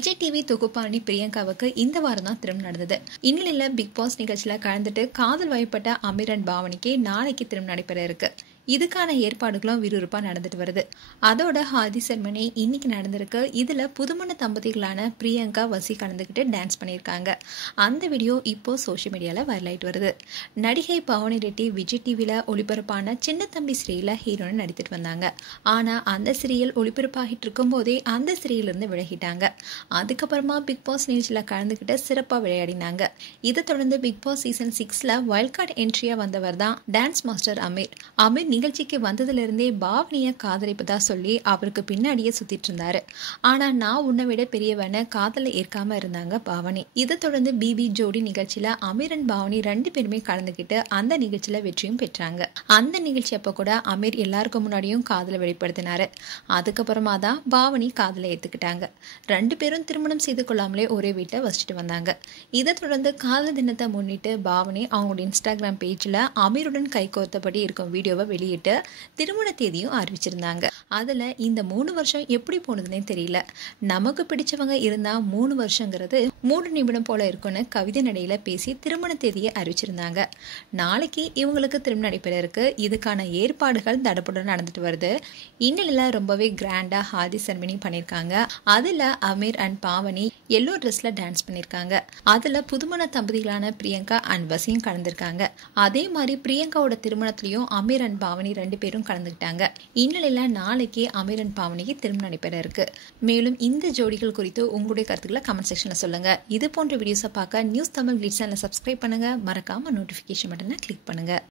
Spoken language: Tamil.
விஜய் டிவி தொகுப்பாளி பிரியங்காவுக்கு இந்த வாரம் தான் திருமணம் நடந்தது. இந்நிலையில பிக் பாஸ் நிகழ்ச்சியில கலந்துட்டு காதல் வயப்பட்ட அமீர் அண்ட் பாவனிக்கு நாளைக்கு திருமணம் நடைபெற இருக்கு. இதுக்கான ஏற்பாடுகளும் விறுவிறுப்பா நடந்துட்டு வருது. அதோட ஹாதி செர்மனி இன்னைக்கு நடந்திருக்கு. இதுல புதுமண தம்பதிகளான பிரியங்கா வசி கலந்துக்கிட்டு டான்ஸ் பண்ணியிருக்காங்க. அந்த வீடியோ இப்போ சோஷியல் மீடியால வைரல் ஆயிட்டு வருது. நடிகை பவனி ரெட்டி விஜய் டிவில ஒளிபரப்பான சின்ன தம்பி சிறியில ஹீரோன்னு நடித்துட்டு வந்தாங்க. ஆனா அந்த சீரியல் ஒளிபரப்பாகிட்டு இருக்கும் போதே அந்த சீரியல் இருந்து விலகிட்டாங்க. அதுக்கப்புறமா பிக் பாஸ் நிகழ்ச்சியில கலந்துக்கிட்டு சிறப்பா விளையாடினாங்க. இதை தொடர்ந்து பிக் பாஸ் சீசன் 6ல வைல்ட் கார்டு என்ட்ரியா வந்தவர் தான் டான்ஸ் மாஸ்டர் அமீர். அமீர் நிகழ்ச்சிக்கு வந்ததுல இருந்தே பாவனிய காதலிப்பதா சொல்லி அவருக்கு பின்னாடியே சுத்திட்டு இருந்தாரு. ஆனா நான் உன்னை விட பெரியவன காதல ஏற்காம இருந்தாங்க பாவனி. இதை தொடர்ந்து பிபி ஜோடி நிகழ்ச்சியில அமீர் அண்ட் பாவனி 2 பேருமே கலந்துக்கிட்டு அந்த நிகழ்ச்சியில வெற்றியும் பெற்றாங்க. அந்த நிகழ்ச்சி அப்ப கூட அமீர் எல்லாருக்கும் முன்னாடியும் காதல வெளிப்படுத்தினாரு. அதுக்கப்புறமா தான் பாவனி காதல ஏத்துக்கிட்டாங்க. 2 பேரும் திருமணம் செய்து கொள்ளாமலே ஒரே வீட்டை வசிச்சுட்டு வந்தாங்க. இதை தொடர்ந்து காதல் தினத்தை முன்னிட்டு பாவனி அவங்களோட இன்ஸ்டாகிராம் பேஜ்ல அமீருடன் கைகோர்த்தபடி இருக்கும் வீடியோவை வெளியிட்டு திருமண தேதியும் அறிவிச்சிருந்தாங்க. அதுல இந்த 3 வருஷம் எப்படி போனதுன்னே தெரியல. நமக்கு பிடிச்சவங்க இருந்தா 3 வருஷங்கிறது 3 நிமிடம் போல இருக்கும்னு கவிதை நடையில பேசி திருமண தேதியை அறிவிச்சிருந்தாங்க. நாளைக்கு இவங்களுக்கு திருமணம் நடைபெற இருக்கு. இதுக்கான ஏற்பாடுகள் தடப்புடன் நடந்துட்டு வருது. இந்நிலையில ரொம்பவே கிராண்டா ஹாதி செர்மனி பண்ணிருக்காங்க. அதுல அமீர் அண்ட் பாவனி எல்லோ ட்ரெஸ்ல டான்ஸ் பண்ணிருக்காங்க. அதுல புதுமண தம்பதிகளான பிரியங்கா அண்ட் வசியும் கலந்துருக்காங்க. அதே மாதிரி பிரியங்காவோட திருமணத்திலையும் அமீர் அண்ட் பாவனி 2 பேரும் கலந்துக்கிட்டாங்க. இந்நிலையில நாளைக்கு அமீர் அண்ட் பாவனிக்கு திருமணம் நடைபெற இருக்கு. மேலும் இந்த ஜோடிகள் குறித்து உங்களுடைய கருத்துக்களை கமெண்ட் செக்ஷன்ல சொல்லுங்க. இது போன்ற வீடியோஸை பார்க்க நியூஸ் தமிழ் கிளிட்ஸ் சேனலை சப்ஸ்கிரைப் பண்ணுங்க. மறக்காம நோட்டிபிகேஷன் பட்டனை கிளிக் பண்ணுங்க.